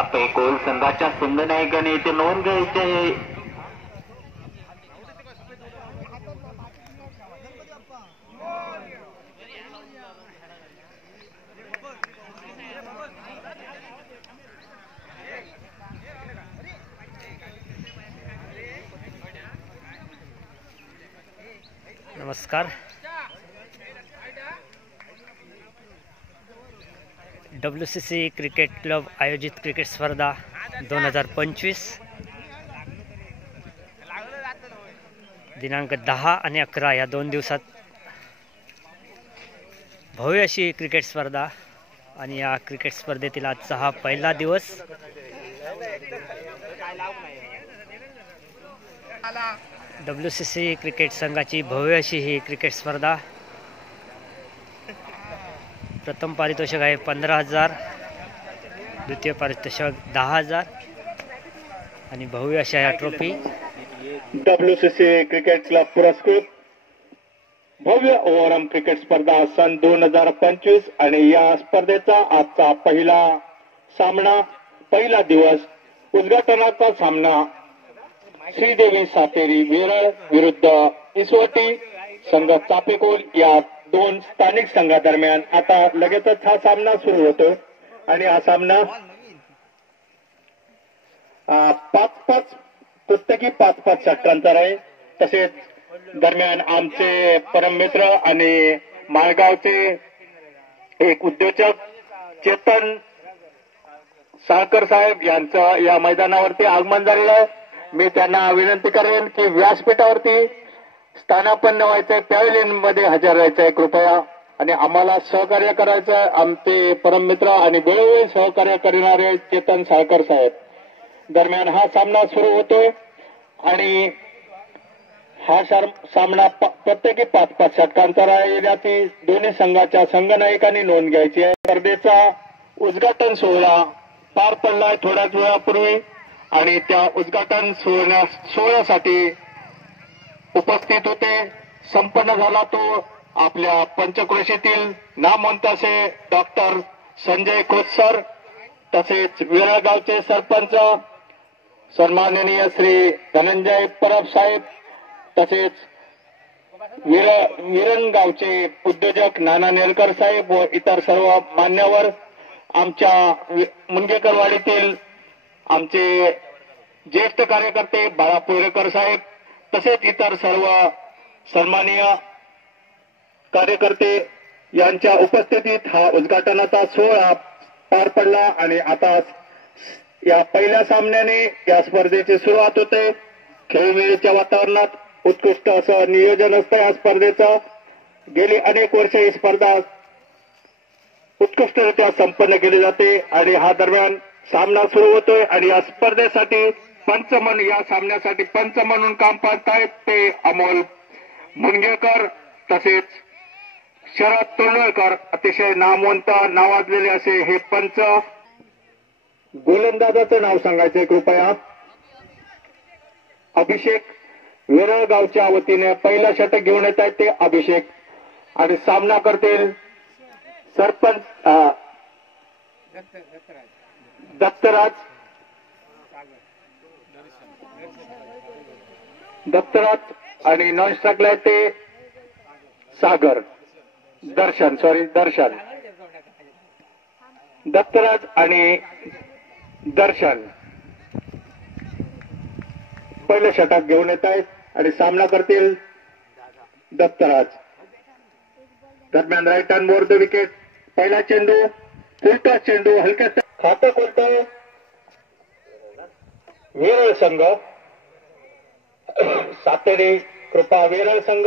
चापे कोल संघाच्या संघनायकाने इथे नोंद घ्यायची आहे. नमस्कार. WCC क्रिकेट क्लब आयोजित क्रिकेट स्पर्धा 2025 दिनांक 10 आणि 11 या 2 दिवसात भव्य अशी क्रिकेट स्पर्धा आणि या क्रिकेट स्पर्धेतील आजचा हा पहिला दिवस. WCC क्रिकेट संघाची भव्य अशी ही क्रिकेट स्पर्धा. प्रथम पारितोषिक आहे 15,000, द्वितीय पारितोषिक 10,000 आणि भव्य अशा या ट्रॉफी. WCC क्रिकेट क्लब पुरस्कृत भव्य ओव्हरऑल क्रिकेट स्पर्धा सन 2025 आणि या स्पर्धेचा आजचा पहिला दिवस उद्घाटनाचा सामना श्रीदेवी सातेरी वेरळ विरुद्ध इसवटी संघ चापेकोल या 2 स्थानिक संघादरम्यान आता लगेचच हा सामना सुरू होतो आणि हा सामना 5-5 षटकांचा आहे. तसेच दरम्यान आमचे परममित्र आणि माळगावचे एक उद्योजक चेतन साळकर साहेब यांचं या मैदानावरती आगमन झालेलं आहे. मी त्यांना विनंती करेन की व्यासपीठावरती स्थानापन्न व्हायचंय, पॅव्हलियन मध्ये हजर राहायचंय कृपया आणि आम्हाला सहकार्य करायचं. आमचे परममित्र आणि वेळोवेळी सहकार्य करणारे चेतन साळकर साहेब. दरम्यान हा सामना सुरू होतोय आणि हा सामना प्रत्येकी 5-5 षटकांचा राहील. याची दोन्ही संघाच्या संघनायकांनी नोंद घ्यायची आहे. स्पर्धेचा उद्घाटन सोहळा पार पडलाय थोड्याच वेळापूर्वी आणि त्या उद्घाटन सोहळ्यासाठी उपस्थित होते. संपन्न झाला तो आपल्या पंचक्रोशीतील नामवंत असे डॉक्टर संजय खोत सर, तसेच वेरळगावचे सरपंच सन्माननीय श्री धनंजय परब साहेब, तसेच विरणगावचे उद्योजक नाना नेरकर साहेब व इतर सर्व मान्यवर, आमच्या मुनगेकरवाडीतील आमचे ज्येष्ठ कार्यकर्ते बाळा पुळेकर साहेब, तसेच इतर सर्व सन्माननीय कार्यकर्ते यांच्या उपस्थितीत हा उद्घाटनाचा सोहळा पार पडला आणि आता या पहिल्या सामन्याने या स्पर्धेची सुरुवात होते. खेळमेळीच्या वातावरणात उत्कृष्ट असं नियोजन असतं या स्पर्धेचं. गेली अनेक वर्ष ही स्पर्धा उत्कृष्टरित्या संपन्न केली जाते आणि हा दरम्यान सामना सुरू होतोय आणि या स्पर्धेसाठी या सामन्यासाठी पंच म्हणून काम पाहतायत ते अमोल मुनगेकर, तसेच शरद तोंडवळकर, अतिशय नावाजलेले असे हे पंच. गोलंदाजाचं नाव सांगायचंय कृपया. अभिषेक वेरळगावच्या वतीने पहिला षटक घेऊन येत आहेत ते अभिषेक आणि सामना करतील सरपंच दत्तराज आणि नॉन स्ट्राईकला ते दर्शन दत्तराज आणि दर्शन पहिले षटक घेऊन येत आहेत आणि सामना करतील दत्तराज. दरम्यान right hand more the wicket. पहिला चेंडू उलटा चेंडू हलक्या खातं कोणतं वेरळ संघ सातेरी कृपा वेरळ संघ